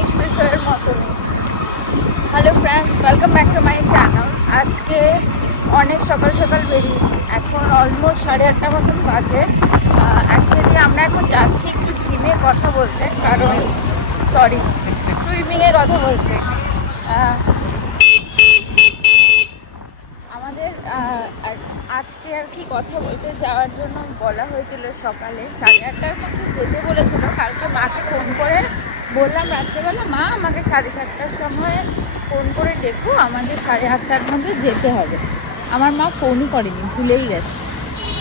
এক্সপ্রেসওয়ের মতনই। Hello friends, welcome back to my channel. আজকে অনেক সকাল সকাল বেরিয়েছি, এখন অলমোস্ট 8:30 মতন বাজে। অ্যাকচুয়ালি আমরা এখন যাচ্ছি একটু জিমে কথা বলতে, কারণ সুইমিংয়ে কথা বলতে। আমাদের আজকে আর কি কথা বলতে যাওয়ার জন্য বলা হয়েছিল সকালে 8:30টার মধ্যে যেতে বলেছিল। কালকে মাকে ফোন করে বললাম রাত্রেবেলা, মা আমাকে 7:30টার সময় ফোন করে ডেকো, আমাদের 8:30টার মধ্যে যেতে হবে। আমার মা ফোনই করেনি, ভুলেই গেছে।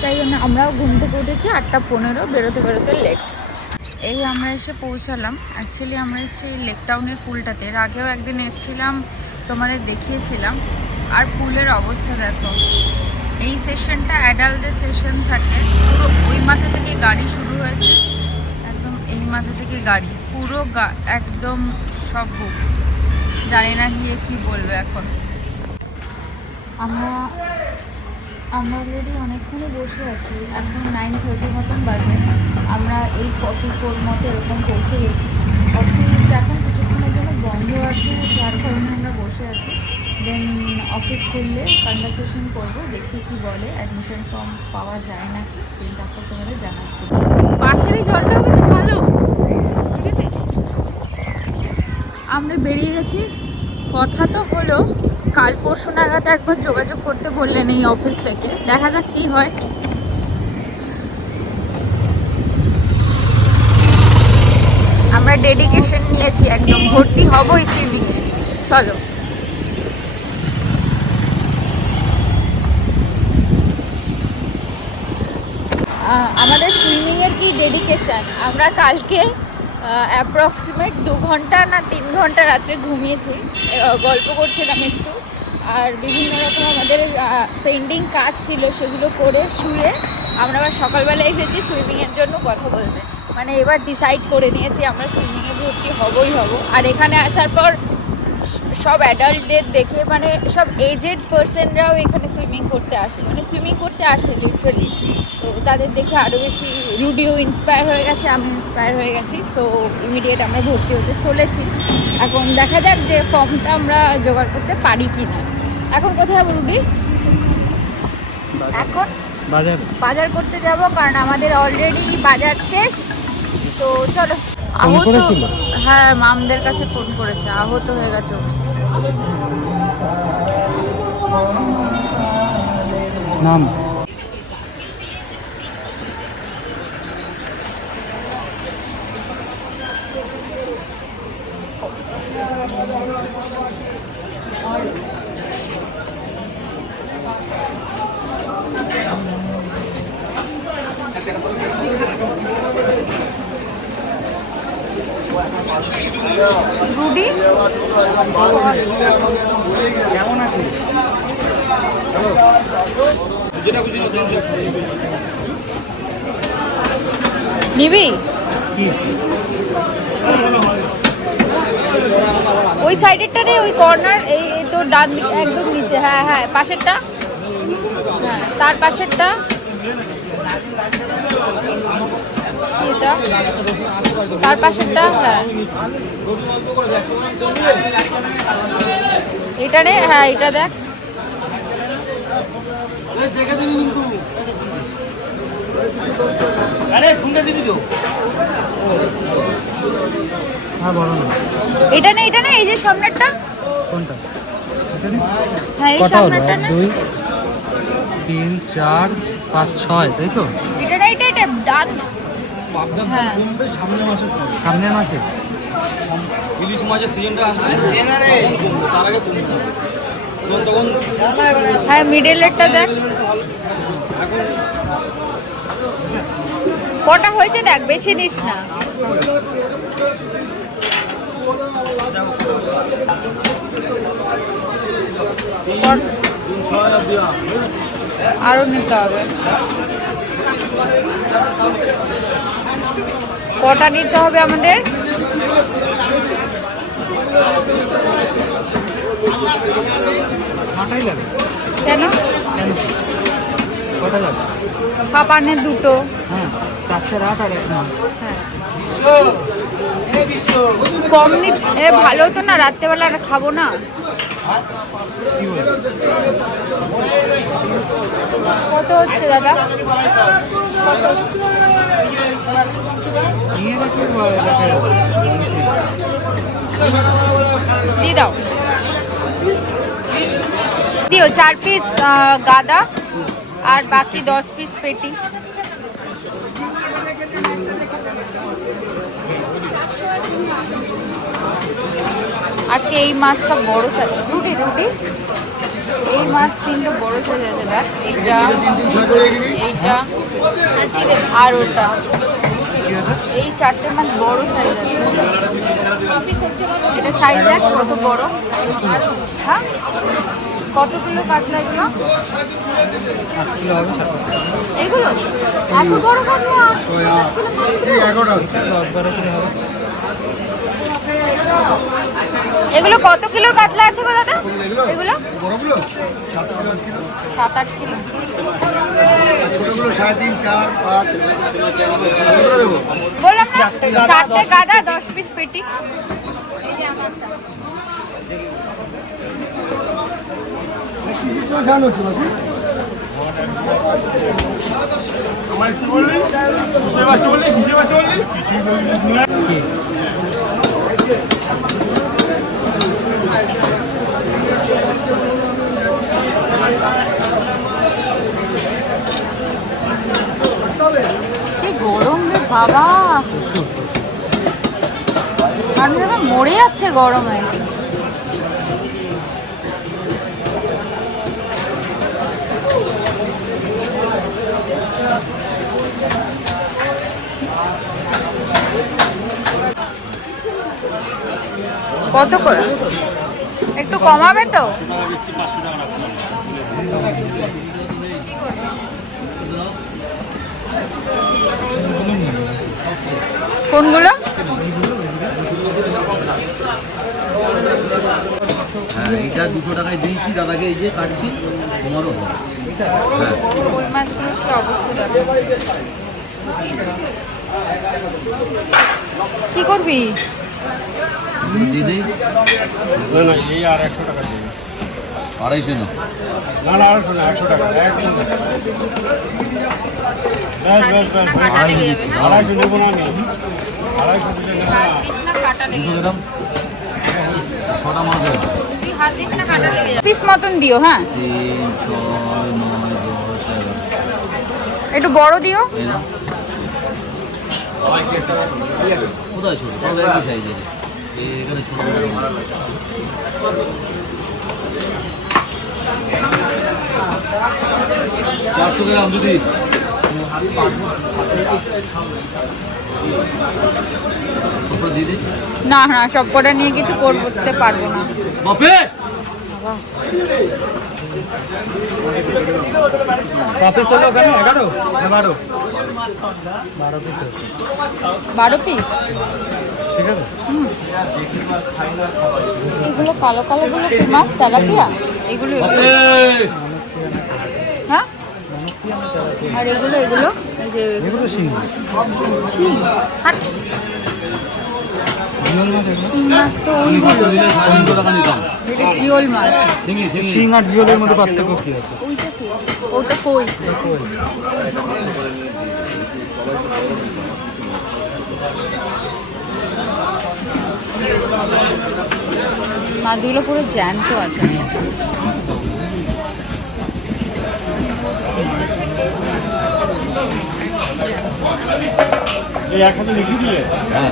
তাই জন্য আমরাও ঘুম থেকে উঠেছি 8:15, বেরোতে বেরোতে লেট। এই আমরা এসে পৌঁছালাম। অ্যাকচুয়ালি আমরা এসেছি লেক টাউনের পুলটাতে। এর আগেও একদিন এসেছিলাম, তোমাদের দেখিয়েছিলাম। আর পুলের অবস্থা দেখো। এই সেশনটা অ্যাডাল্টদের সেশন থাকে, পুরো ওই মাথা থেকে গাড়ি শুরু হয়েছে, একদম এই মাথা থেকে গাড়ি পুরো একদম সব বুক। জানি না গিয়ে কী বলবে এখন। আমরা অলরেডি অনেকক্ষণই বসে আছি, একদম 9:30 মতন বাজে। আমরা 8:44 মতো এরকম পৌঁছে গেছি। অফিস এখন কিছুক্ষণের জন্য বন্ধ আছে, যার কারণে আমরা বসে আছি। দেন অফিস খুললে কনভারসেশন করবো, দেখি কি বলে। অ্যাডমিশন ফর্ম পাওয়া যায় নাকি, তারপর তোমাদের জানাচ্ছি। পাশেরই জলটাও কিন্তু ভালো, ঠিক আছে। আমরা বেরিয়ে গেছি। কথা তো হলো, কাল পরশু নাগাদ একবার যোগাযোগ করতে বললেন এই অফিস থেকে, দেখা যাক কি হয়। আমরা ডেডিকেশন নিয়েছি, একদম ভর্তি হবই সুইমিংয়ে। চলো। আমাদের সুইমিংয়ের কি ডেডিকেশন। আমরা কালকে অ্যাপ্রক্সিমেট 2 ঘন্টা না 3 ঘন্টা রাত্রে ঘুমিয়েছি, গল্প করছিলাম একটু। আর বিভিন্ন রকম আমাদের পেন্ডিং কাজ ছিল, সেগুলো করে শুয়ে আমরা আবার সকালবেলা এসেছি সুইমিংয়ের জন্য কথা বলতে। মানে এবার ডিসাইড করে নিয়েছি আমরা সুইমিংয়ে ভর্তি হবই হব। আর এখানে আসার পর সব অ্যাডাল্টদের দেখে, মানে সব এজেড পার্সনরাও এখানে সুইমিং করতে আসে, লিটারালি। তো তাদের দেখে আরও বেশি রুডিও ইন্সপায়ার হয়ে গেছে, আমি ইন্সপায়ার হয়ে গেছি। সো ইমিডিয়েট আমরা ভর্তি হতে চলেছি। এখন দেখা যাক যে ফর্মটা আমরা জোগাড় করতে পারি কি না। এখন কোথায় যাবো রুডি? এখন বাজার করতে যাব, কারণ আমাদের অলরেডি বাজার শেষ। তো চলো। হ্যাঁ, মামদের কাছে ফোন করেছে, আহত হয়ে গেছে। নাম রুডি, কেমন আছিস? নিবি ওই সাইডেরটা রে, ওই কর্নার, এই তোর ডান দিকে একদম নিচে। হ্যাঁ হ্যাঁ, পাশেরটা, হ্যাঁ তার পাশেরটা। এটা তার পাশেরটা, হ্যাঁ এটা রে, হ্যাঁ এটা দেখ। এটা না, এটা না, এই যে সামনেরটা। কোনটা? হ্যাঁ এই সামনেরটা না। 2 3 4 5 6, তাই তো? এটা না, এটা ডান। হ্যাঁ সামনের মাসে ইলিশ মাছের সিজনটা আসবে, তার আগে তখন। হ্যাঁ মিডলেরটা দেখ কটা হয়েছে, দেখ বেশি নিস না। আরো নিতে হবে। কটা নিতে হবে আমাদের? কেন? পাপানের 2টো। হ্যাঁ 4 8 আর 1 না। হ্যাঁ কম ভালো তো না, রাত্রেবেলা আর খাবো না। কত হচ্ছে দাদা? দিয়ে দাও, দিও 4 পিস গাদা আর বাকি 10 পিস পেটি। আজকে এই মাছটা বড় সাইজ, দুটি এই মাছ 3টা বড় সাইজ আছে। দেখ এইটা, এইটা আর ওটা, এই 4টে মাছ বড় সাইজ আছে। এটা সাইজ দেখ কত বড়। হ্যাঁ, কত কিলো কাতলা এগুলো? এগুলো এত বড় কাতলা? এগুলো কত কিলোর কাতলা আছে গো দাদা? এগুলো 7-8 কিলো। বললাম না 4টে গাদা 10 পিস পেটি। কি গরম রে বাবা, মানুষ মরে যাচ্ছে গরমে। কত করে? একটু কমাবে তো? কোনগুলো? হ্যাঁ, এটা 200 টাকায় দিয়েছি দাদাকে, এই যে কাটছি তোমারও। হ্যাঁ, কি করবি? দিদি না না, এই আর 100 টাকা দিই। 250 না, না না, 100 টাকা। 250 নেবো না আমি। 250 দিলে না। 200 গ্রাম 6টা মাছ আছে। পিস মতন দিও। হ্যাঁ, 3, 6, 9, 10, 11। একটু বড় দিও। কোথায় ছোট? সব একই সাইজে। এখানে ছোট ছোট মাছ। 400 গ্রাম দিদি। দিদি না না, সব কটা নিয়ে কিছু করতে পারবো না। বাপে পিস হলো কেন? 11? 12 পিস। ঠিক আছে। এগুলো কালো কালো গুলো কি মাছ? তেলাপিয়া এগুলো? হ্যাঁ, আর এগুলো এগুলো এই যে এগুলো শিং। শিং। হাট, জিওল মাছ। শিং মাছ তো ওই দিলে 300 টাকা নিতাম। এটা জিওল মাছ। শিং আর জিওলের মধ্যে পার্থক্য কি আছে? ওইটা কি? ওটা কই? মাছগুলো পুরো জ্যান্ত আছে। এই একসাথে মিশিয়ে দিলে? হ্যাঁ,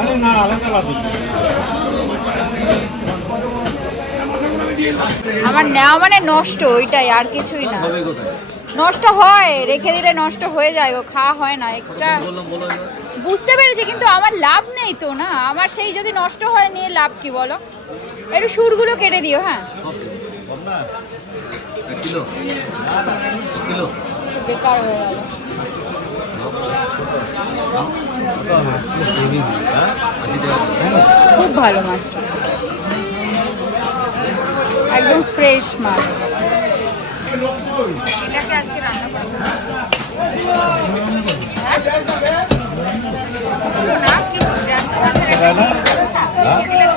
আরে না, আলাদা আলাদা দিলে। আমার নেওয়া মানে নষ্ট, ওইটাই, আর কিছুই না। হবে কোথায়? নষ্ট হয়, রেখে দিলে নষ্ট হয়ে যায়, ও খাওয়া হয় না এক্সট্রা। বললাম বলো এবার। বুঝতে পেরেছি, কিন্তু আমার লাভ নেই তো না, আমার সেই যদি নষ্ট হয় নিয়ে লাভ কি বলো? একটু সুরগুলো কেটে দিও। হ্যাঁ, 1 কিলো 1 কিলো সে বেকার হয়ে গেল। খুব ভালো মাছটা, একদম ফ্রেশ মাছ। এটাকে আজকে রান্না করবো না, কিছু জ্যান্ত মাছের যায় না।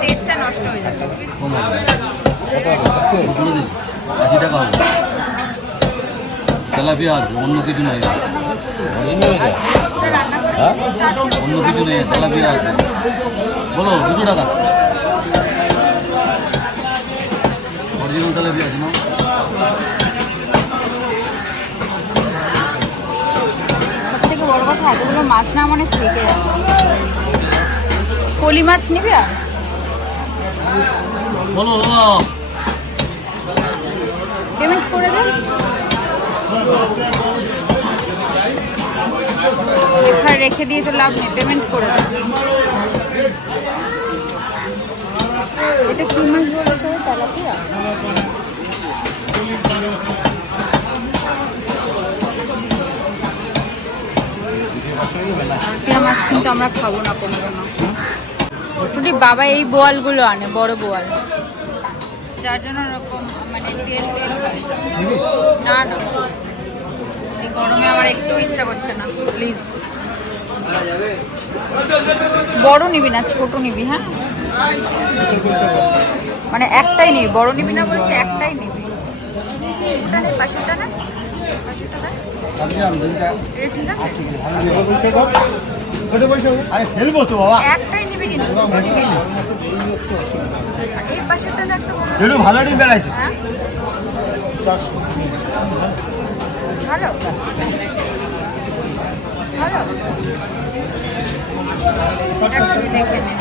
টেস্টটা নষ্ট হয়ে যাবে। কম হবে। বলে দিন 80 টাকা হবে। তেলাপিয়া আছে, অন্য কিছু নেই। হ্যাঁ অন্য কিছু নেই, তেলাপিয়া আছে। বলো 200 টাকা। অরিজিনাল তেলাপিয়া আছে না? সবথেকে বড় কথা এতগুলো মাছ না মানে থেকে যাবে। পলি মাছ নিবি আর বলো বাবা। পেমেন্ট করে দেন। এখানে রেখে দিয়ে তো লাভ নেই, পেমেন্ট করে দেন। এটা কি মাছ বলে সবাই? তেলাপিয়া। তেলাপিয়া মাছ কিন্তু আমরা খাবো না কোনো জন্য। ওটি বাবা এই বোয়ালগুলো আনে, বড় বোয়াল, যার জন্য ওরকম মানে তেল তেল হয়। না না, এই গরমে আমার একটু ইচ্ছা করছে না। প্লিজ বড় নিবি না, ছোট নিবি? হ্যাঁ মানে একটাই নিবি, বড় নিবি না বলছি, একটাই নিবি। ওটা নেই, পাশেরটা না, পাশেরটা না। এটা ঠিক আছে? ফেলবো তো বাবা, একটাই নিবি কিন্তু, দুটো নিবি না। এই পাশেরটা দেখ তো, ভালো ডিম বেড়াইছে। হ্যাঁ ভালো ভালো, একটা দেখে নে।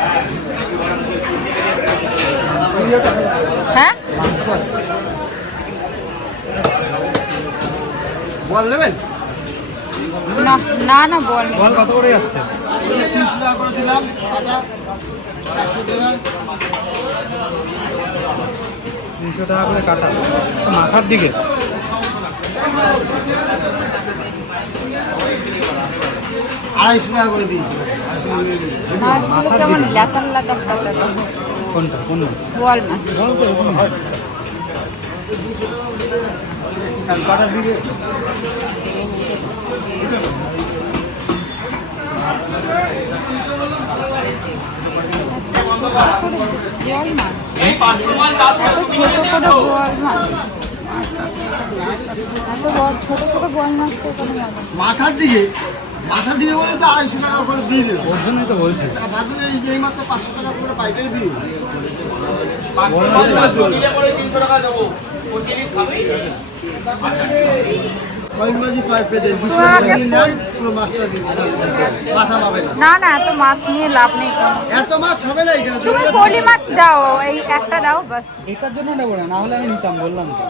হ্যাঁ বল নেবেন? না না না, বল নেই। বল কত করে যাচ্ছে? 300 টাকা করে দিলাম, কাটা 400 টাকা। 300 টাকা করে কাটা মাথার দিকে। আড়াইশো টাকা করে দিয়েছি। মাছগুলো কেমন লাতার লাতার পাতার, কোনটা কোন বোয়াল মাছ। কাটার দিকে বোয়াল মাছ, এত ছোট করে বোয়াল মাছ, এত বড় ছোট ছোট বোয়াল মাছ তো কোনো মজা নেই। মাথার দিকে বলে তো 250 টাকা করে দিয়ে দেবো। ওর জন্যই তো বলছি। বাদে এই মাত্র 500 টাকা করে পাইকারি দিই। ছয়মাঝি পাইপে দেন, তো আগে পুরো মাছটা দিন, মাথা পাবে না। না না, এত মাছ নিয়ে লাভ নেই কোনো। এত মাছ হবে না এখানে। তুমি পলি মাছ দাও, এই একটা দাও বাস। এটার জন্য নেবো না, না হলে আমি নিতাম, বললাম তো।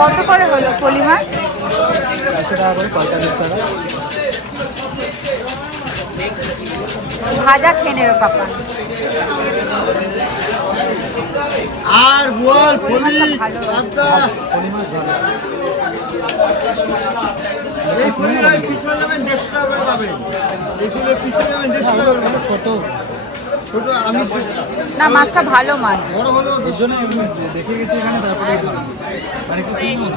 কত করে হলো পলি মাছ? 100 টাকা করে, 45 টাকা। ভাজা খেয়ে নেবে পাপা। আর বোয়াল ফলি ভালো। পাবদা পলি মাছ ভালো। এই ফলির পিছনে যাবেন 150 টাকা করে পাবেন। এগুলো পিছনে যাবেন 150 টাকা করে। ছোট ছোট আমি না, মাছটা ভালো মাছ। বড় হলো ওর জন্য আমি দেখে গেছি এখানে, তারপরে মানে একটু শুনুন।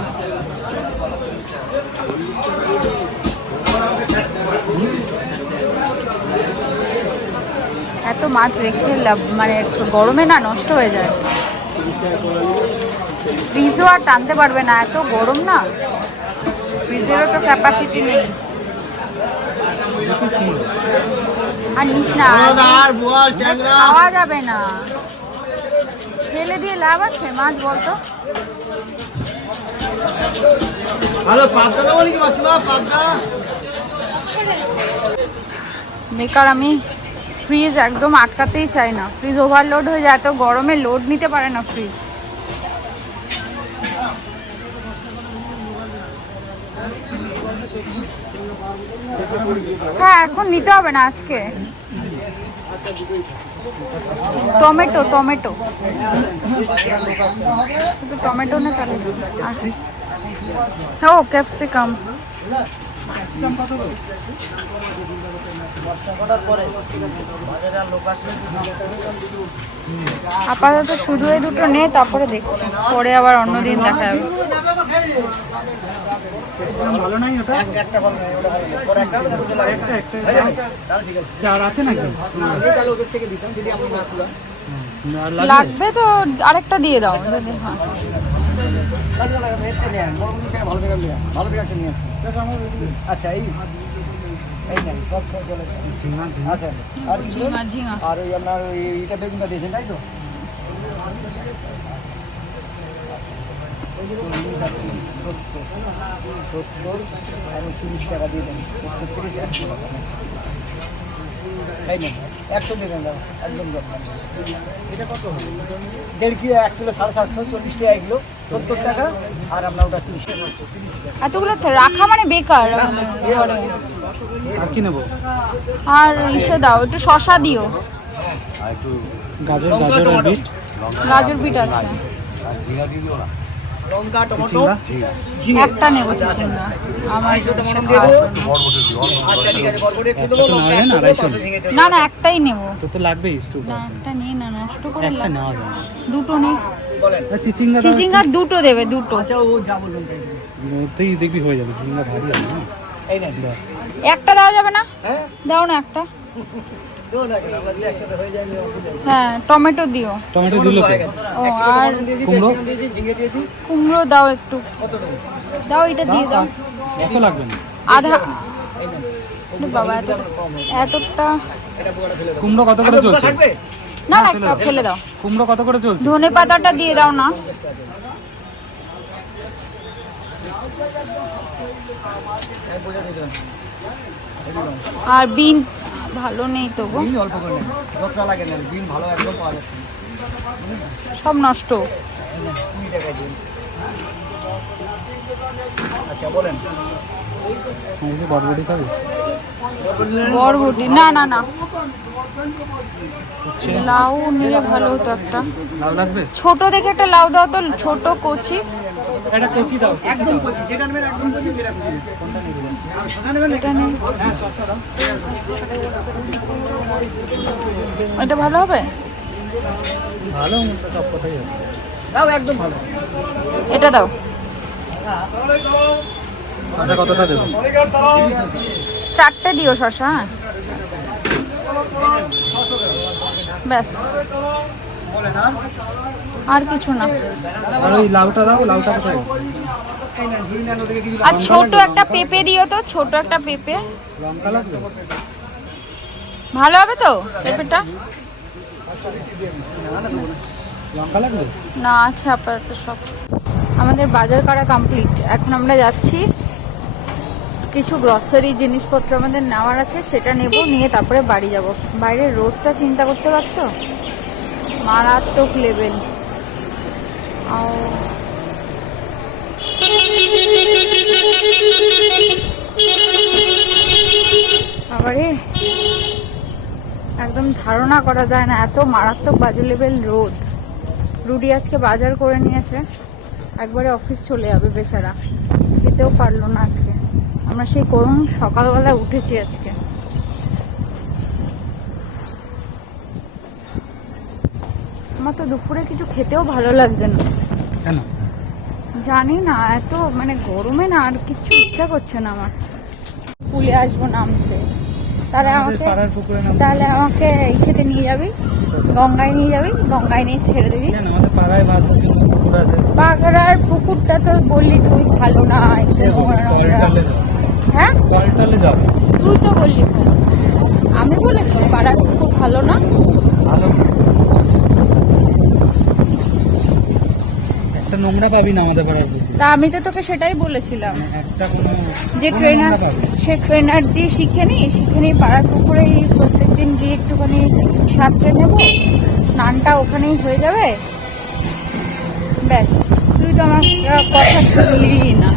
এত মাছ রেখে লাভ মানে গরমে না নষ্ট হয়ে যায়। ফ্রিজও আর টানতে পারবে না, এত গরম না, ফ্রিজেরও তো ক্যাপাসিটি নেই। আর নিস না, আর বোয়াল ট্যাংরা খাওয়া যাবে না, ফেলে দিয়ে লাভ আছে মাছ বলতো। ভালো পাবদা না বলি কি মাসিমা, পাবদা বেকার, আমি ফ্রিজ একদম আটকাতেই চাই না, ফ্রিজ ওভারলোড হয়ে যায়, এত গরমে লোড নিতে পারে না ফ্রিজ। হ্যাঁ এখন নিতে হবে না আজকে। টমেটো টমেটো শুধু টমেটো না, তাহলে ও ক্যাপসিকাম। আপাতত শুধু এই দুটো নে, তারপরে দেখছি, পরে আবার অন্যদিন দেখা যাবে। ক্যাপসিকাম ভালো নাই ওটা? একটা ভালো নয়, ওটা ভালো নয়। ওটা একটা হলে দুটো লাগে। একটা একটা হয়ে যাবে? তাহলে ঠিক আছে। কি আর আছে নাকি? আমি তাহলে ওদের থেকে দিতাম, যদি আপনি না তুলান। আর লাগবে? লাগবে তো আরেকটা দিয়ে দাও যদি হ্যাঁ লাগবে, লাগবে, এর থেকে নিয়ে আন। বড় বড় থেকে ভালো থেকে নিয়ে আন। ভালো থেকে একটা নিয়ে আসুন। আচ্ছা, এই নেন, সব সব চলে যাবে। ঝিঙা ঝিঙা। আচ্ছা, আর কি ঝিঙা ঝিঙা আর ওই আপনার ওই এইটা বেগুনটা দিয়েছেন, তাই তো? 70 আর 30 টাকা দিয়ে দেন। 70, 100 টাকা। তাই না? 100 দিয়ে দেন দাদা, একদম দরকার। এটা কত হবে? 1.5 কিলো, 1 কিলো 750, 40 টাকা কিলো, 70 টাকা। আর আপনার ওটা 30 টাকা। এতগুলো রাখা মানে বেকার আমাদের ঘরে। আর কি নেবো? আর ইসে দাও একটু শশা দিও, গাজর গাজর আর বিট গাজর বিট আছে লঙ্কা, টমেটো, চিচিঙ্গা একটা নেবো চিচিঙ্গা আমার দিয়ে দেবো। আচ্ছা, ঠিক আছে, বরবটি একটু দেবো, একটা লঙ্কা নেওয়া যায় না, একটু দেবো, 250 পাশে ঝিঙে দেবো। না না একটাই নেবো তো তো লাগবেই স্টু না একটা নেই না নষ্ট করে একটা লাভ নেওয়া যায় না। দুটো নেই বলেন। চিচিঙ্গা দাও চিচিঙ্গা দুটো দেবে দুটো আচ্ছা, ও যা বলবেন তাই দেবো। ওতেই দেখবি হয়ে যাবে, চিচিঙ্গা ভারী আছে না। এই নেন। দাও। একটা দেওয়া যাবে না হ্যাঁ? দাও না একটা দেবো না কেন? আমরা যদি একসাথে হয়ে যায়, আমি অসুবিধা নেই। হ্যাঁ টমেটো দিও টমেটো দিল তো? হয়ে গেছে। ও 1 কিলো আর টমেটো দিয়েছি, কুমড়ো? ক্যাপসিকাম দিয়েছি, ঝিঙে দিয়েছি। কুমড়ো দাও একটু কত দেবো? দাও এটা দিয়ে দাও কত লাগবে না? আধা এই নেন। আরে বাবা এতটা এটা পোকাটা ফেলে দেবো। কুমড়ো কত করে আর পোকা চলছে? থাকবে? না না ফেলে একটা দাও। ফেলে দাও কুমড়ো কত করে চলছে? ধনে পাতাটা দিয়ে দাও না 50 টাকা দেবো। এক বোঝা দিয়ে দেবেন। আর বিনস ভালো নেই তো গো বিন অল্প করে নেন, যতটা লাগে নেন। বিন ভালো একদম পাওয়া যাচ্ছে না। সব নষ্ট 20 টাকায় দিন। আচ্ছা, বলেন। এই যে বরবটি খাবে? বরবটি না না না লাউ নিলে ভালো হতো একটা লাউ লাগবে? ছোট দেখে একটা লাউ দাও তো ছোট কচি একটা কচি দাও। একদম কচি, যেটা নেবেন একদম কচি, যেটা খুশি নেবেন। কোনটা নেবেন? আর শসা নেবেন নাকি? এটা নেই হ্যাঁ সস্তা দাও। এটা ভালো হবে ভালো মোটা সব কথাই আছে। দাও, একদম ভালো। এটা দাও আচ্ছা কতটা দেবো? 4টে দিও শশা হ্যাঁ ব্যাস বলেন। আর আর কিছু না আর ওই লাউটা দাও, লাউটা কোথায়? এই নেন, ঝুড়ি নেন, ওদিকে কিছু আর ছোট একটা পেঁপে দিও তো ছোট একটা পেঁপে লঙ্কা লাগবে? ভালো হবে তো পেঁপেটা লঙ্কা লাগবে? না আছে আপাতত সব আমাদের বাজার করা কমপ্লিট এখন আমরা যাচ্ছি কিছু গ্রসারি জিনিসপত্র আমাদের নেওয়ার আছে সেটা নেব নিয়ে তারপরে বাড়ি যাব বাইরের রোদটা চিন্তা করতে পারছো মারাত্মক লেভেল আবারে একদম ধারণা করা যায় না এত মারাত্মক বাজে লেভেল রোদ রুডি আজকে বাজার করে নিয়েছে একবারে অফিস চলে যাবে বেচারা খেতেও পারলো না আজকে আমরা সেই কোন সকালবেলা উঠেছি আজকে আমার তো দুপুরে কিছু খেতেও ভালো লাগছে না কেন? জানি না এত মানে গরমে না আর কিছু ইচ্ছা করছে না আমার পুলে আসবো নামতে তাহলে আমাদের আমাকে পাড়ার পুকুরে নামবো। তাহলে আমাকে ইসেতে নিয়ে যাবি গঙ্গায় নিয়ে যাবি গঙ্গায় নিয়ে ছেড়ে দিবি কেন আমাদের পাড়ায় বাদ বাকি পুকুর আছে। বাগড়ার পুকুরটা তো বললি তুই ভালো না একটু নোংরা নোংরা। কলটালে যাও। হ্যাঁ কলটালে যাও। তুই তো বললি ভালো। আমি বলেছি পাড়ার পুকুর ভালো না ভালো। একটা নোংরা পাবি না আমাদের পাড়ার পুকুর। তা আমি তো তোকে সেটাই বলেছিলাম একটা কোনো যে কোনো ট্রেনার নোংরা পাবি না। সে ট্রেনার দিয়ে শিখে নি পাড়ার পুকুরে প্রত্যেকদিন গিয়ে একটুখানি সাঁতরে নেবো স্নানটা ওখানেই হয়ে যাবে ব্যাস তুই তো আমার কথা শুনলি না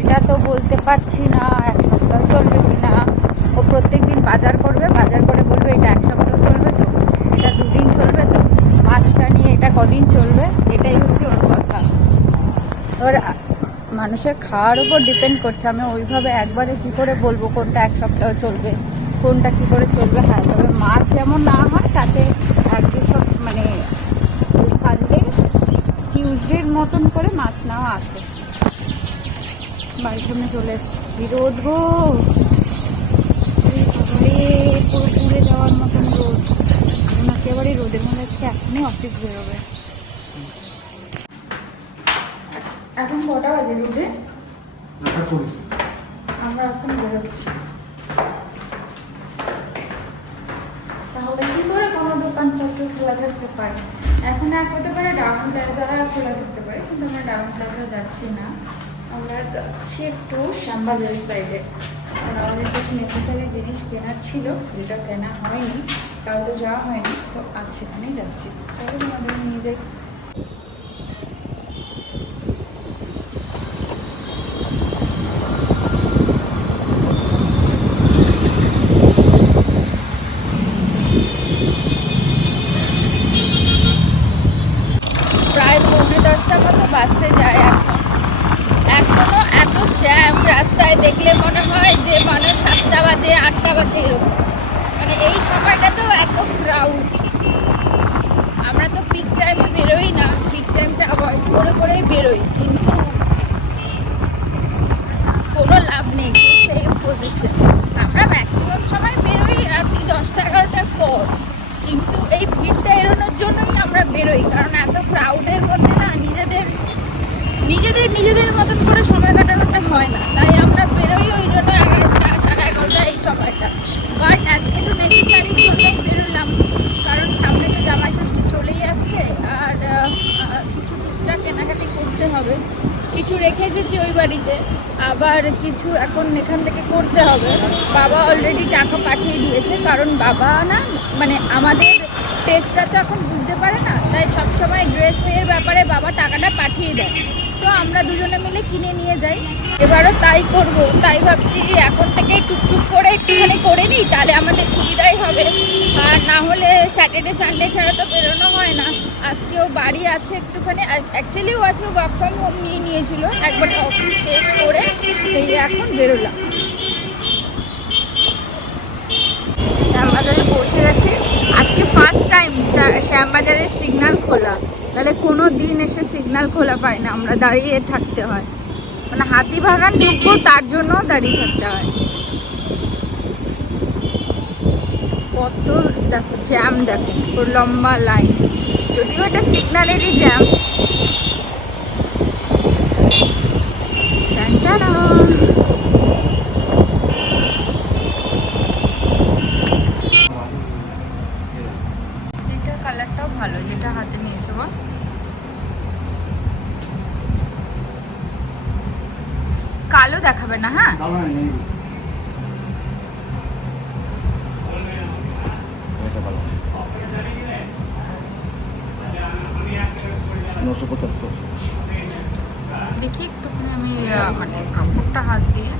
এটা তো বলতে পারছি না এক সপ্তাহ চলবে কিনা ও প্রত্যেকদিন বাজার করবে বাজার করে বলবে এটা এক সপ্তাহ চলবে তো এটা 2 দিন চলবে তো মাছটা নিয়ে এটা কদিন চলবে এটাই হচ্ছে ওর কথা এবার মানুষের খাওয়ার উপর ডিপেন্ড করছে আমি ওইভাবে একবারে কি করে বলবো কোনটা এক সপ্তাহ চলবে কোনটা কি করে চলবে হ্যাঁ তবে মাছ যেমন না হয় তাতে একদিন সব মানে সানডে টিউসডের মতন করে মাছ নেওয়া আছে। বাড়ির সামনে চলে এসেছি। কি রোদ গো, পুরো পুড়ে যাওয়ার মতন রোদ। এখন একেবারে রোদের মধ্যে আজকে এখনই অফিস বেরোবে। এখন কটা বাজে রোদে? আমরা এখন বেরোচ্ছি। তাহলে কি করে কোনো দোকানপত্র খোলা থাকতে পারে? এখন এক হতে পারে ডাউন প্লাজা খোলা থাকতে পারে, কিন্তু আমরা ডাউন প্লাজা যাচ্ছি না। আমরা যাচ্ছি একটু শ্যামবাজার সাইডে। কারণ আমাদের কিছু নেসেসারি জিনিস কেনার ছিল, যেটা কেনা হয়নি, কাল তো যাওয়া হয়নি, তো আজ সেখানেই যাচ্ছি। চলো আমাদের নিয়ে যাই। প্রায় 9:45 মতো বাসতে যায়। এখনো এত জ্যাম রাস্তায়, দেখলে মনে হয় যে মানুষ 7টা বাজে 8টা বাজে এরকম। মানে এই সময়টাতেও এত ক্রাউড। আমরা তো পিক টাইমে বেরোই না, পিক টাইমটা অ্যাভয়েড করে করেই বেরোই, কিন্তু কোনো লাভ নেই। Same position. আমরা ম্যাক্সিমাম সময় বেরোই রাত্রি 10টা-11টার পর, কিন্তু এই ভিড়টা এড়ানোর জন্যই আমরা বেরোই। কারণ এত ক্রাউডের মধ্যে না নিজেদের মতন করে সময় কাটানোটা হয় না, তাই আমরা বেরোই ওই জন্য 11টা 11:30 এই সময়টা। বাট আজকে তো নেসেসারি জন্যই বেরোলাম, কারণ সামনে তো জামাই ষষ্ঠী চলেই আসছে, আর কিছু টুকটাক কেনাকাটি করতে হবে। কিছু রেখে গেছি ওই বাড়িতে, আবার কিছু এখন এখান থেকে করতে হবে। বাবা অলরেডি টাকা পাঠিয়ে দিয়েছে, কারণ বাবা না মানে আমাদের টেস্টটা তো এখন বুঝতে পারে না, তাই সবসময় ড্রেসের ব্যাপারে বাবা টাকাটা পাঠিয়ে দেয়। তো আমরা দুজনে মিলে কিনে নিয়ে যাই। এবারও তাই করব, তাই ভাবছি এখন থেকেই টুকটুক করে একটুখানি করে নিই, তাহলে আমাদের সুবিধাই হবে। আর না হলে স্যাটারডে সানডে ছাড়া তো বেরোনো হয় না। আজকেও বাড়ি আছে একটুখানি, অ্যাকচুয়ালি ও আজকে ওয়ার্ক ফ্রম হোম নিয়েছিল, একবার অফিস শেষ করে এই এখন বেরোলাম। শ্যামবাজারে পৌঁছে গেছি। আজকে ফার্স্ট টাইম শ্যামবাজারের সিগন্যাল খোলা। তাহলে কোনো দিন এসে সিগন্যাল খোলা পাই না, আমরা দাঁড়িয়ে থাকতে হয়। মানে হাতিবাগান ঢুকবো তার জন্য দাঁড়িয়ে থাকতে হয়। কত দেখো জ্যাম, দেখো পুরো লম্বা লাইন। যদিও এটা সিগন্যালেরই জ্যাম। এটার কালারটাও ভালো, যেটা হাতে নিয়েছে বল। কালো দেখাবে না? হ্যাঁ, দেখি একটুখানি আমি মানে কাপড়টা হাত দিয়ে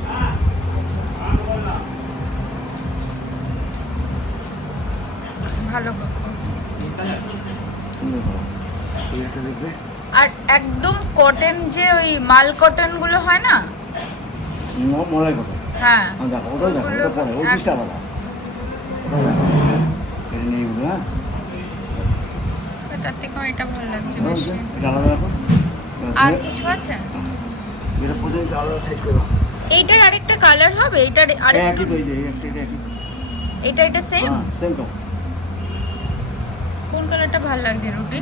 ভালো কাপড়। আর একদম কটন, যে ওই মাল কটন গুলো হয় না, মলাই কটন। হ্যাঁ দেখো ওটাই দেখো, ওটা পরে ওই পিসটা আলাদা। ওটাই দেখো, এটা নিয়ে এগুলো। হ্যাঁ, এটার থেকে এটা ভালো লাগছে বেশি। এটা আলাদা রাখো। আর কিছু আছে? এটা পর্যন্ত আলাদা সেট করে দাও। এইটার আরেকটা কালার হবে? এইটার আরেকটা একই তো, এই যে একটা এটা একই। এটা সেম? হ্যাঁ, সেম তো। কোন কালারটা ভালো লাগছে রুটি?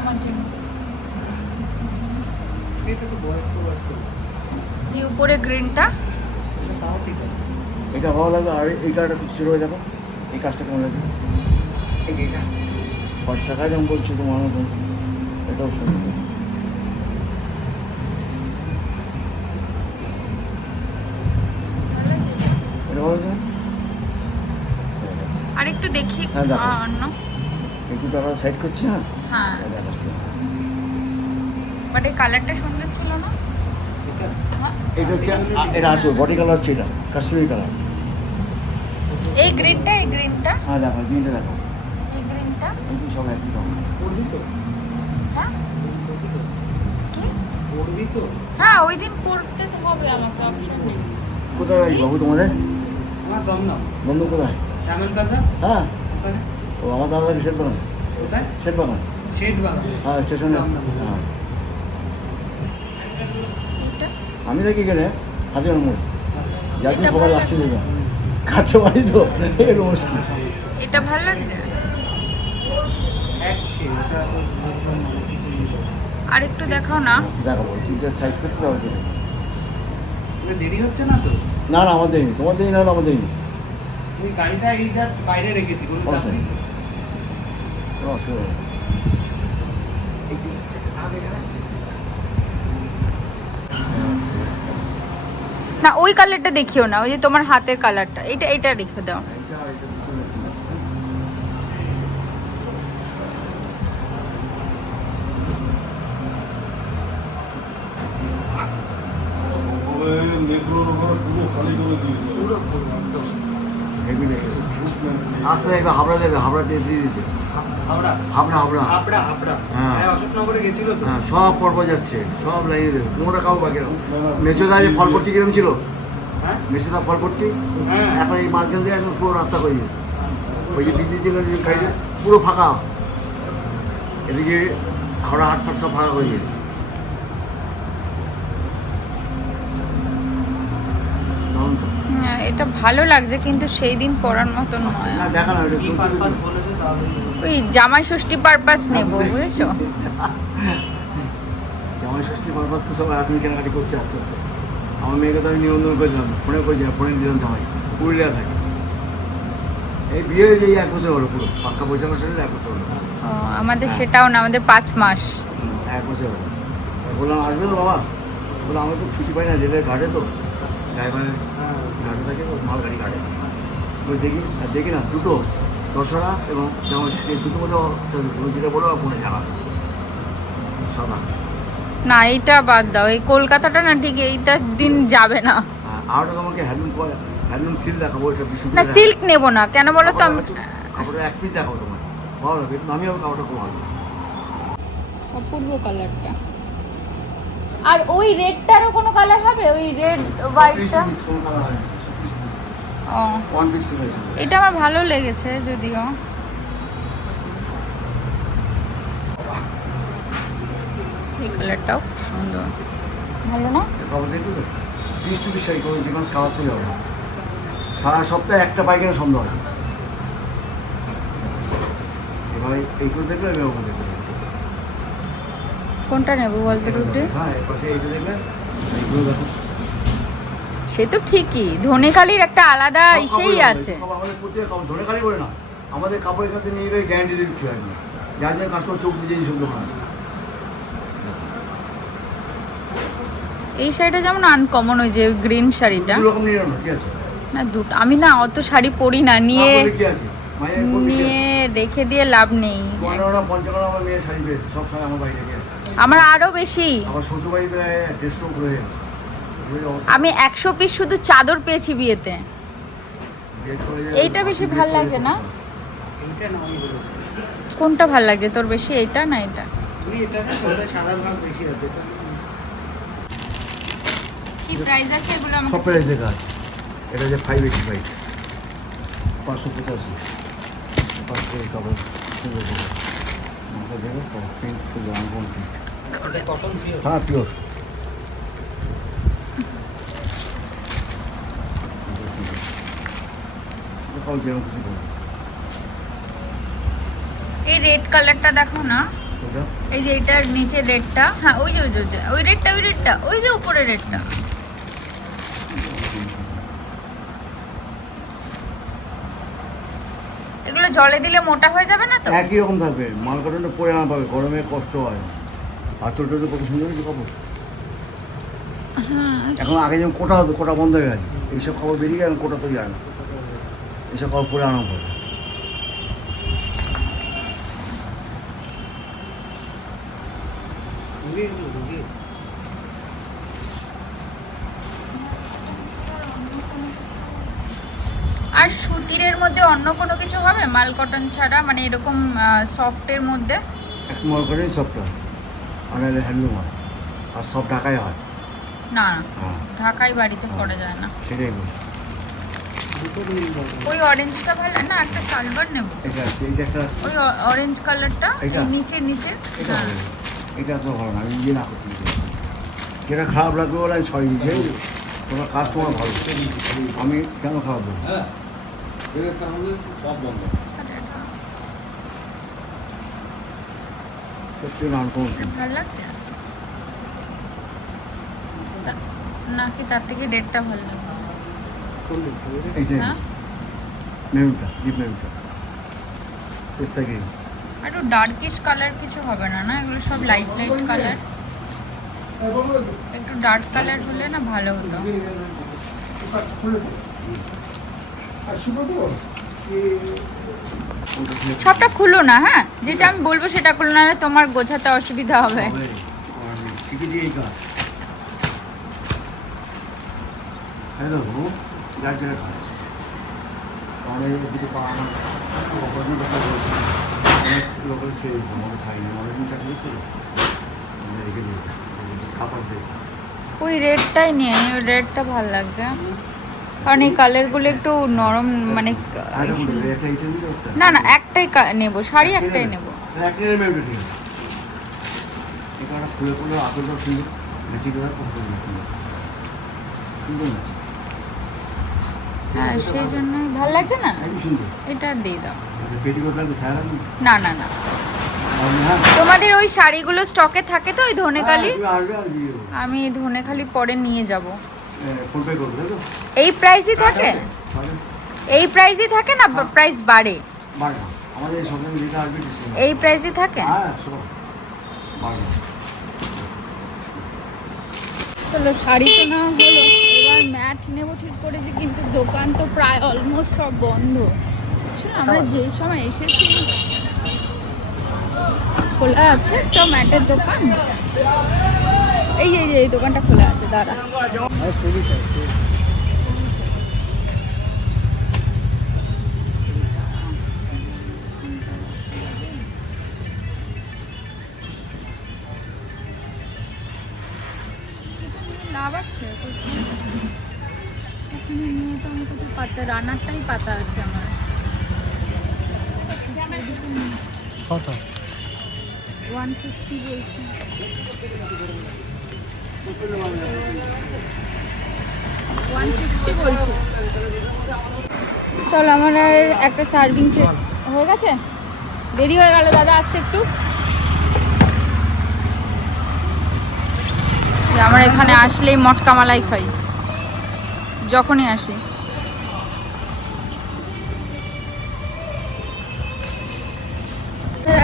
আমার জন্য এই উপরে গ্রিনটা এটা ভালো লাগবে। আর এই কালারটা খুব শুরু হয়ে দেখো, এই কাজটা কেমন লাগছে? এই যে এটা 5 টাকায় যেমন বলছো তোমার মতন, এটাও সুন্দর। এটা ভালো লাগছে। আর একটু দেখি। হ্যাঁ, দেখো। অন্য এই দুটো আলাদা সাইড করছি। হ্যাঁ, হ্যাঁ, দেখাচ্ছি। বাট এই কালারটা সুন্দর ছিল না? এটা হচ্ছে এটা আছে বডি কালার হচ্ছে, এটা কাশ্মীরি কালার। এই গ্রিনটা হ্যাঁ দেখো, গ্রিনটা দেখো, এই গ্রিনটা এই যে সব একই রকম। হ্যাঁ কি পড়বি তো? হ্যাঁ, ওই দিন পড়তে তো হবে, আমাকে অপশন নেই। কোথায় বাড়ি বাবু তোমাদের? আমার দমদম বন্ধু কোথায়? Diamond plaza. হ্যাঁ, ওখানে ও আমার দাদাকে শেট বাগান। কোথায়? শেট বাগান। শেড বাংলা হ্যাঁ স্টেশনে হ্যাঁ এটা আমি থাকি এখানে হাজার মোড় যাতে সবাই লাস্টে দেবে কাছে বাড়ি তো একটু মুশকিল। এটা ভালো লাগছে। এক শেড আর একটু দেখাও না। দেখাবো তিনটে সাইড করছি তাহলে দেবে। দেরি হচ্ছে না তো? না না আমাদের নেই, তোমাদের নেই, না হলে আমাদের নেই, ওই গাড়িটা এই জাস্ট বাইরে রেখেছি, কোনো চাপ নেই। কোনো অসুবিধা নেই। এই যে চা দেখা না ওই কালারটা দেখিও না, ওই যে তোমার হাতের কালারটা, এটা রেখে দাও। আস্তে একবার হাবড়া দেবে, হাবড়া টেস্ট দিয়ে দিয়েছে। হাবড়া হাবড়া হাবড়া হাবড়া হাবড়া হ্যাঁ। হ্যাঁ, অশোকনগরে গেছিল তো। হ্যাঁ সব পর্ব যাচ্ছে, সব লাগিয়ে দেবে, কোনোটা খাবো বাকি রাখো। মেচোদা যে ফলপট্টি কিরম ছিল, হ্যাঁ মেচোদা ফলপট্টি হ্যাঁ এখন এই মাঝখান দিয়ে একদম পুরো রাস্তা করে দিয়েছে। ওই যে বিদ্যুৎ ছিল যে গাড়িটা পুরো ফাঁকা, এদিকে হাওড়া হাট ফাট সব ফাঁকা করে দিয়েছে। দারুণ তো। হ্যাঁ, এটা ভালো লাগছে কিন্তু সেই দিন পরার মতো নয়। না দেখা না, এটা কি চলছে পারপাস তো। বলেছে তাহলে ওই জামাই ষষ্ঠী পারপাস নেবো, বুঝেছো? জামাই ষষ্ঠী পারপাস তো সবাই এখন কেনাকাটি করছে আস্তে আস্তে। আমার মেয়েকে তো আমি নিবন্ধন করেছিলাম, ফোনে করেছিলাম, ফোনে দিলাম জামাই, পুরুলিয়া থাকে। এই বিয়ে হয়েছে এই 1 বছর হলো, পুরো পাক্কা পয়সা বছর 1 বছর হলো। ও, আমাদের সেটাও না, আমাদের 5 মাস। 1 বছর হলো। তা বললাম আসবে তো বাবা, বললাম আমি তো ছুটি পাই না, রেলের ঘাটে তো ড্রাইভারের হ্যাঁ ঘাটে থাকে, মালগাড়ি ঘাটে। ওই দেখি আর দেখি না দুটো দশহরা এবং যেমন সেই দুটো মধ্যে যেটা বলো মনে জানা সাদা। না এইটা বাদ দাও, এই কলকাতাটা না ঠিক এইটার দিন যাবে না। আর ওটা তোমাকে হ্যান্ডলুম সিল দেখাবো, এটা বিশুদ্ধ না সিল্ক নেবো না, কেন বলো তো? আমি কাপড়টা 1 পিস দেখাবো তোমার, ভালো লাগবে, একটু দামি হবে কাপড়টা, খুব ভালো। অপূর্ব কালারটা। আর ওই রেডটারও কোনো কালার হবে, ওই রেড হোয়াইটটা? ও, 1 পিস করে এটা আমার ভালো লেগেছে যদিও। এই কালারটাও খুব সুন্দর, ভালো না? খবর দেখবি তো, পিস টু পিস শাড়ি কোনো ডিফারেন্স কালার থেকে হবে না। সারা সপ্তাহে একটা পাইকারি সন্ধ্যা হয়। এবার এইগুলো দেখবে, আমি ওগুলো দেখবে। কোনটা নেবো বলতে রুটি? হ্যাঁ এর পাশে এইটা দেখবে, এইগুলো দেখো। সে তো ঠিকই, ধনেখালির একটা আলাদা সব ইসেই কাপড় আছে। সব আমাদের প্রত্যেক কাপড় ধরে খালি বলে না, আমাদের কাপড় এখান থেকে নিয়ে গেলে গ্যারান্টি দিয়ে বিক্রি হয় না, যার জন্য কাস্টমার চোখ বুঝে এই সব দোকান আছে। এই শাড়িটা যেমন আনকমন, ওই যে গ্রিন শাড়িটা। 2 রকম নিয়ে নাও, ঠিক আছে? না দুটো, আমি না অত শাড়ি পরি না, নিয়ে কাপড়ে কি আছে মায়ের কোন পিস নিয়ে রেখে দিয়ে লাভ নেই। 55 55 আমার মেয়ের শাড়ি পেয়েছে, সব শাড়ি আমার বাড়ি থেকে আছে। আমার আরো বেশি, আমার শ্বশুর বাড়ি প্রায় 150 করে আছে। এই অবস্থা, আমি 100 পিস শুধু চাদর পেয়েছি বিয়েতে। গেট করে যায়। এইটা বেশি ভাল লাগছে না? এইটা না আমি বলবো কোনটা ভাল লাগছে তোর বেশি, এইটা না এটা? তুমি এটা না, ওটা সাদার ভাগ বেশি আছে, এটা কি প্রাইস আছে এগুলো সব আমাকে? প্রাইস লেখা আছে। এটা যে 585 585 500 কাপড় সুন্দর করে মাথা দেবে, প্রিন্ট শুধু আনকমন প্রিন্ট। Cotton pure. হ্যাঁ পিওর। যেরকম কিছু করো এই রেড কালারটা দেখো না, ওটা এই যে এটার নিচে রেডটা, হ্যাঁ ওই যে ওই রেডটা ওই যে উপরে রেডটা। এগুলো জলে দিলে মোটা হয়ে যাবে না তো? একই রকম থাকবে, মাল কটনটা পরে আনা পাবে, গরমে কষ্ট হয়। আর ছোটো ছোটো কত সুন্দর হয়েছে কাপড়। এখন আগে যেমন কোটা হতো, কোটা বন্ধ হয়ে গেছে, এইসব কাপড় বেরিয়ে গেলে কোটা তৈরি হয় না, এইসব কাপড় পরে আনা পড়ে। আর সুতিরের মধ্যে অন্য কোনো কিছু হবে মাল কটন ছাড়া, মানে এরকম সফটের মধ্যে? এক মাল কটনই সবটা, আর নাহলে হ্যান্ডলুম হয়, আর সব ঢাকায় হয়। না না, হ্যাঁ ঢাকাই বাড়িতে করা যায় না। সেটাই বলি। ওই অরেঞ্জটা ভালো না, একটা সালভার নেব। এটা আছে, এটা একটা ওই অরেঞ্জ কালারটা এটা? নিচে নিচে। এটা হ্যাঁ। হবে। এটা তো ভালো না, আমি নিজে না করতে দিতে। যেটা খারাপ লাগবে বলে আমি সরিয়ে দিয়েছি। তোমার কাস্টমার ভালো, আমি কেন খারাপ দেবো? সত্যি না কোন ভালো লাগছে নাকি তার থেকে রেডটা ভালো লাগে? এইটাই হ্যাঁ, মেরুনটা, ডিপ মেরুনটা, পেস্তা গ্রিন। একটু ডার্কিশ কালার কিছু হবে না, না এগুলো সব লাইট লাইট কালার। একটু ডার্ক কালার হলে না ভালো হতো। সবটা খুলো না, হ্যাঁ যেটা আমি বলবো সেটা খুলো, না তোমার গোছাতে অসুবিধা হবে। শিখে দিয়েই কাজ। হ্যাঁ দেখো, যার যারা কাজ আমাদের এদিকে পাওয়া আমার অপরাধী কথা বলছে, অনেক লোকের সে আমাকে চাই না, অনেকদিন চাকরি করছে তো আমরা রেখে দিয়েছি ছাপার দেয়। ওই রেডটাই নিয়ে নি, ওই রেডটা ভালো লাগছে, কারণ এই কালারগুলো একটু নরম মানে না না একটাই নেব, শাড়ি একটাই নেব। একটাই মেয়েটা ঠিক আছে, এটা খুলে খুলে আতরটা সুন্দর মেথি কথা কত সুন্দর সুন্দর আছে। হ্যাঁ সেই জন্যই ভালো লাগছে না, একটু সুন্দর এটা দিয়ে দাও। পেটি কথা ছাড়া না না না, তোমাদের ওই শাড়িগুলো স্টকে থাকে তো ওই ধনেখালি? আসবে আর দিয়ে দেবো। আমি ধনেখালি পরে নিয়ে যাব। ফোন পে করবো তাই তো? এই প্রাইসই থাকে? তাহলে এই প্রাইসই থাকে না প্রাইস বাড়ে? বাড়ে না, আমাদের সঙ্গে যেটা আসবে ডিসকাউন্ট। এই প্রাইসই থাকে? হ্যাঁ সব বাড়বে না। চলো শাড়ি তো না হলো, এবার ম্যাট নেবো ঠিক করেছি, কিন্তু দোকান তো প্রায় অলমোস্ট সব বন্ধ। শোনো, আমরা যেই সময় এসেছি খোলা আছে তো ম্যাটের দোকান, এই এই এই দোকানটা খোলা আছে, দাঁড়া। লাভ আছে এখানে নিয়ে, তো আমি কিছু পাতা রান্নারটাই পাতা আছে আমার। কত? 150 বলছি। 150 বলছে। চলো আমার আর একটা সার্ভিং ট্রে হয়ে গেছে, দেরি হয়ে গেল দাদা আসতে একটু। আমার এখানে আসলেই মটকা মালাই খাই যখনই আসি।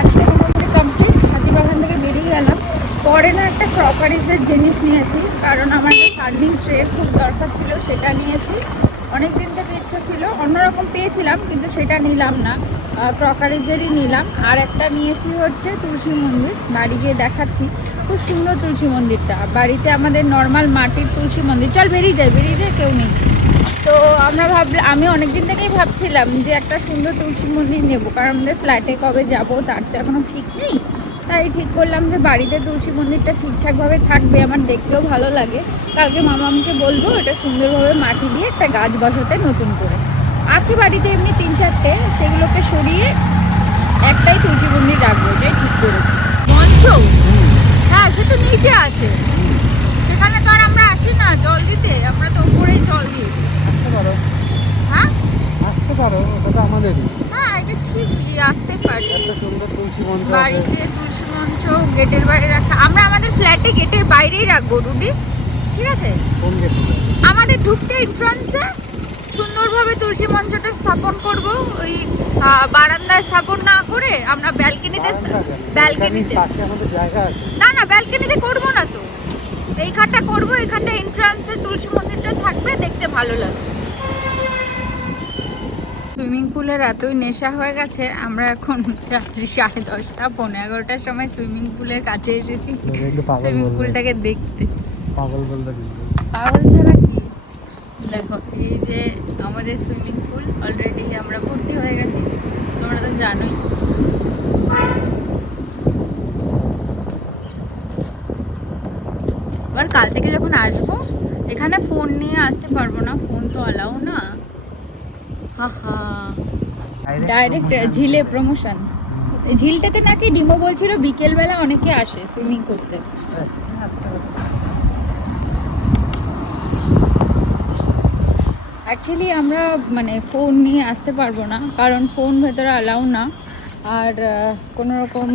আজকে মোটামুটি কমপ্লিট, হাতিবাগান থেকে বেরিয়ে গেলাম। পরে না একটা ক্রকারিজের জিনিস নিয়েছি, কারণ আমার একটা সার্ভিং ট্রে খুব দরকার ছিল, সেটা নিয়েছি। অনেক দিন থেকে ইচ্ছা ছিল, অন্যরকম পেয়েছিলাম কিন্তু সেটা নিলাম না, ক্রকারিজেরই নিলাম। আর একটা নিয়েছি হচ্ছে তুলসী মন্দির, বাড়ি গিয়ে দেখাচ্ছি। খুব সুন্দর তুলসী মন্দিরটা, বাড়িতে আমাদের নর্মাল মাটির তুলসী মন্দির। চল বেরিয়ে যায় কেউ নেই তো আমরা আমি অনেক দিন থেকেই ভাবছিলাম যে একটা সুন্দর তুলসী মন্দির নেবো, কারণ আমাদের ফ্ল্যাটে কবে যাব তার তো এখনও ঠিক নেই। তাই ঠিক করলাম যে বাড়িতে তুলসী মন্দিরটা ঠিকঠাকভাবে থাকবে, আমার দেখতেও ভালো লাগে। কালকে মামামকে বলবো এটা সুন্দরভাবে মাটি দিয়ে একটা গাছ বসাতে, নতুন করে। আছে বাড়িতে এমনি 3-4টে, সেগুলোকে সরিয়ে একটাই তুলসী মন্দির রাখবো, এটাই ঠিক করেছি। মঞ্চ, হ্যাঁ সে তো নিচে আছে, সেখানে তো আর আমরা আসি না জল দিতে, আমরা তো উপরেই জল দিই। আসতে পারো, হ্যাঁ আসতে পারো, ওটা তো আমাদেরই। হ্যাঁ এটা ঠিকই, আসতে পারি। এত সুন্দর তুলসী মঞ্চ আছে। বাড়িতে তুলসী মঞ্চ গেটের বাইরে রাখা, আমরা আমাদের ফ্ল্যাটে গেটের বাইরেই রাখবো রুডি, ঠিক আছে? কোন গেটে? আমাদের ঢুকতে এন্ট্রান্সে সুন্দরভাবে তুলসী মঞ্চটা স্থাপন করব। ওই বারান্দায় স্থাপন না করে আমরা ব্যালকনিতে পাশে আমাদের জায়গা আছে। না না ব্যালকনিতে করবো না তো, এইখানটা করবো, এইখানটা এন্ট্রান্সে তুলসী মন্দিরটা থাকবে, দেখতে ভালো লাগবে। সুইমিং পুলের এতই নেশা হয়ে গেছে, আমরা এখন রাত্রি 10:30 11টার সময় সুইমিং পুলের কাছে এসেছি সুইমিং পুলটাকে দেখতে। পাগল বলতে পাগল ছাড়া কি, দেখো এই যে আমাদের সুইমিং পুল, অলরেডি আমরা ভর্তি হয়ে গেছি, তোমরা তো জানোই। এবার কাল থেকে যখন আসবো, এখানে ফোন নিয়ে আসতে পারবো না, ফোন তো অ্যালাউ না, আহা ডাইরেক্ট ঝিলে প্রমোশন। ঝিলটাতে নাকি ডিমো বলছিল বিকেলবেলা অনেকে আসে সুইমিং করতে। অ্যাকচুয়ালি আমরা মানে ফোন নিয়ে আসতে পারবো না, কারণ ফোন ভেতরে অ্যালাউ না, আর কোনো রকম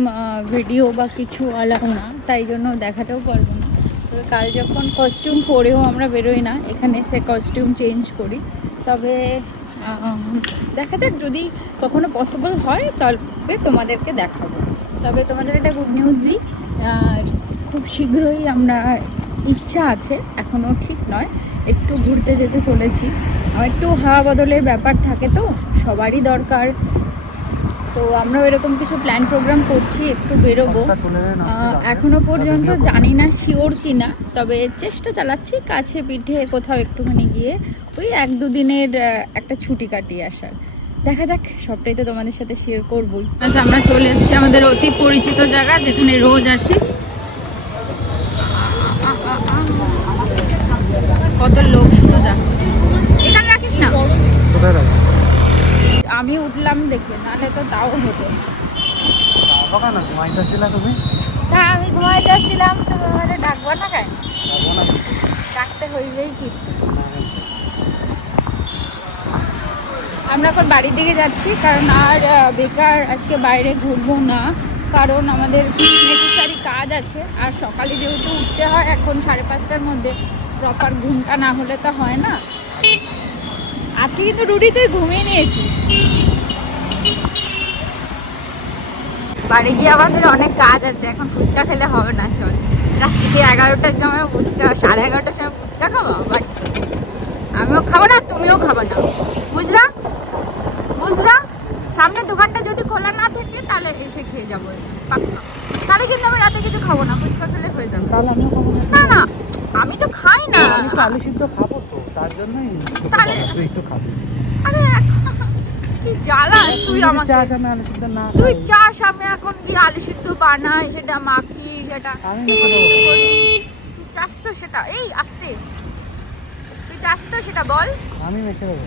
ভিডিও বা কিছু অ্যালাউ না, তাই জন্য দেখাতেও পারবো না। তবে কাল যখন কস্টিউম পরেও আমরা বেরোই না, এখানে এসে কস্টিউম চেঞ্জ করি। তবে দেখা যাক, যদি কখনো পসিবল হয় তবে তোমাদেরকে দেখাবো। তবে তোমাদের একটা গুড নিউজ দিই, আর খুব শীঘ্রই আমরা ইচ্ছা আছে, এখনও ঠিক নয়, একটু ঘুরতে যেতে চলেছি। আমার একটু হাওয়া বদলের ব্যাপার থাকে, তো সবারই দরকার। তো আমরাও এরকম কিছু প্ল্যান প্রোগ্রাম করছি, একটু বেরোবো। এখনো পর্যন্ত জানি না শিওর কি না, তবে চেষ্টা চালাচ্ছি কাছে পিঠে কোথাও একটুখানি গিয়ে ওই 1-2 দিনের একটা ছুটি কাটিয়ে আসার। দেখা যাক, সবটাই তো তোমাদের সাথে শেয়ার করবোই। আচ্ছা, আমরা চলে এসেছি আমাদের অতি পরিচিত জায়গা, যেখানে রোজ আসি। কত লোক শুধু দেখ, এখানে রাখিস না। আমি উঠলাম দেখে, নাহলে তো তাও হতো। তা আমি ঘুমাইতে আসছিলাম, তুমি আমাদের ডাকবা না কেন? ডাকতে হইলেই কি। আমরা এখন বাড়ির দিকে যাচ্ছি, কারণ আর বেকার আজকে বাইরে ঘুরবো না, কারণ আমাদের নেসেসারি কাজ আছে। আর সকালে যেহেতু উঠতে হয়, এখন 5:30টার মধ্যে, প্রপার ঘুমটা না হলে তো হয় না। আজকে কিন্তু রুটি তুই ঘুমিয়ে নিয়েছিস। বাড়ি গিয়ে আমাদের অনেক কাজ আছে, এখন ফুচকা খেলে হবে না। চল রাত্রি 11টার সময় ফুচকা, 11:30টার সময় ফুচকা খাবো, বাট আমিও খাবো না, তুমিও খাবো না, বুঝলা? সামনে দোকানটা যদি খোলা না থাকে তাহলে এসে খেয়ে যাবো পাক্কা। তাহলে কিন্তু আমি রাতে কিছু খাবো না, ফুচকা খেলে হয়ে যাবে। না না, আমি তো খাই না। আলু সিদ্ধ খাবো তো, তার জন্যই তাহলে একটু খাবো। আরে কি জ্বালা তুই আমাকে। তুই চাস আমি এখন কি আলু সিদ্ধ বানাই, সেটা মাখি, সেটা তুই চাস তো সেটা। এই আসতে, তুই চাস তো সেটা বল। আমি মেখে দেবো।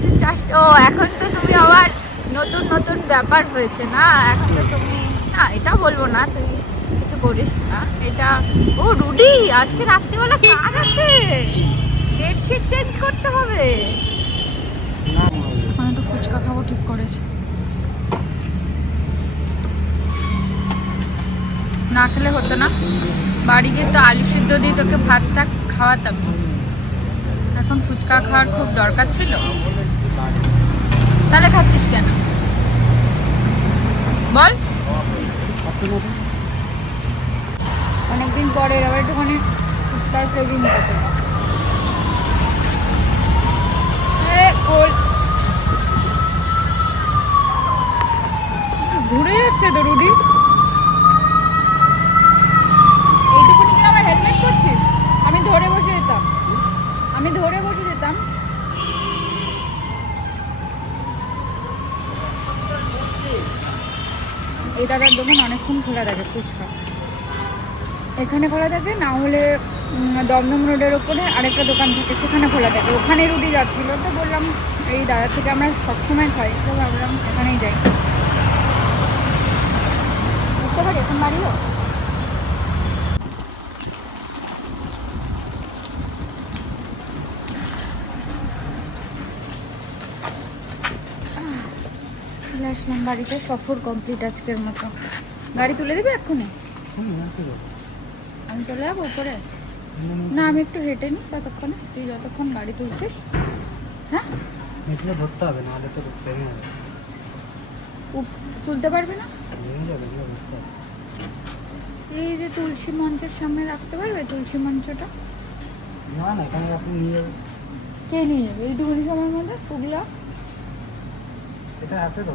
তুই চাস ও, এখন তো তুমি আবার নতুন নতুন ব্যাপার হয়েছে না, এখন তো তুমি না, এটা বলবো না, তুই কিছু করিস না এটা। ও রুডি, আজকে রাত্রিবেলা কাজ আছে, বেডশিট চেঞ্জ করতে হবে। আমি তো ফুচকা খাবো ঠিক করেছি, না খেলে হতো না। বাড়ি গিয়ে তো আলু সিদ্ধ দিয়ে তোকে ভাতটা খাওয়াতাম, এখন ফুচকা খাওয়ার খুব দরকার ছিল। তাহলে খাচ্ছিস কেন বল? অনেকদিন পরে আবার একটুখানি ফুচকার ক্রেভিং হতো। ঘুরে যাচ্ছে তো রুডি। এইটুকুনি কি আমার হেলমেট করছিস? আমি ধরে বসে যেতাম। এই দাদার দোকান অনেকক্ষণ খোলা থাকে ফুচকা, এখানে খোলা থাকে, না হলে দমদম রোডের ওপরে আরেকটা দোকান থাকে, সেখানে খোলা থাকে। ওখানে রুটি যাচ্ছিলো, তো বললাম এই দাদার থেকে আমরা সবসময় খাই, তো ভাবলাম এখানেই যাই। বুঝতে পারি এখন বাড়িও। চলে আসলাম বাড়িতে, সফর কমপ্লিট আজকের মতো। গাড়ি তুলে দেবে এক্ষুনি? আমি চলে যাবো উপরে? না, আমি একটু হেঁটে নিই ততক্ষণে, তুই যতক্ষণ গাড়ি তুলছিস। হ্যাঁ, এগুলো ধরতে হবে, না হলে তো ভেঙে যাবে। তুলতে পারবি না? ভেঙে যাবে, এগুলো ধরতে হবে। এই যে তুলসী মঞ্চের সামনে রাখতে পারবে তুলসী মঞ্চটা? না না, এখানে আপনি নিয়ে যাবেন। কে নিয়ে যাবে এইটুকুনি সময়ের মধ্যে? পুগলা এটা আছে তো।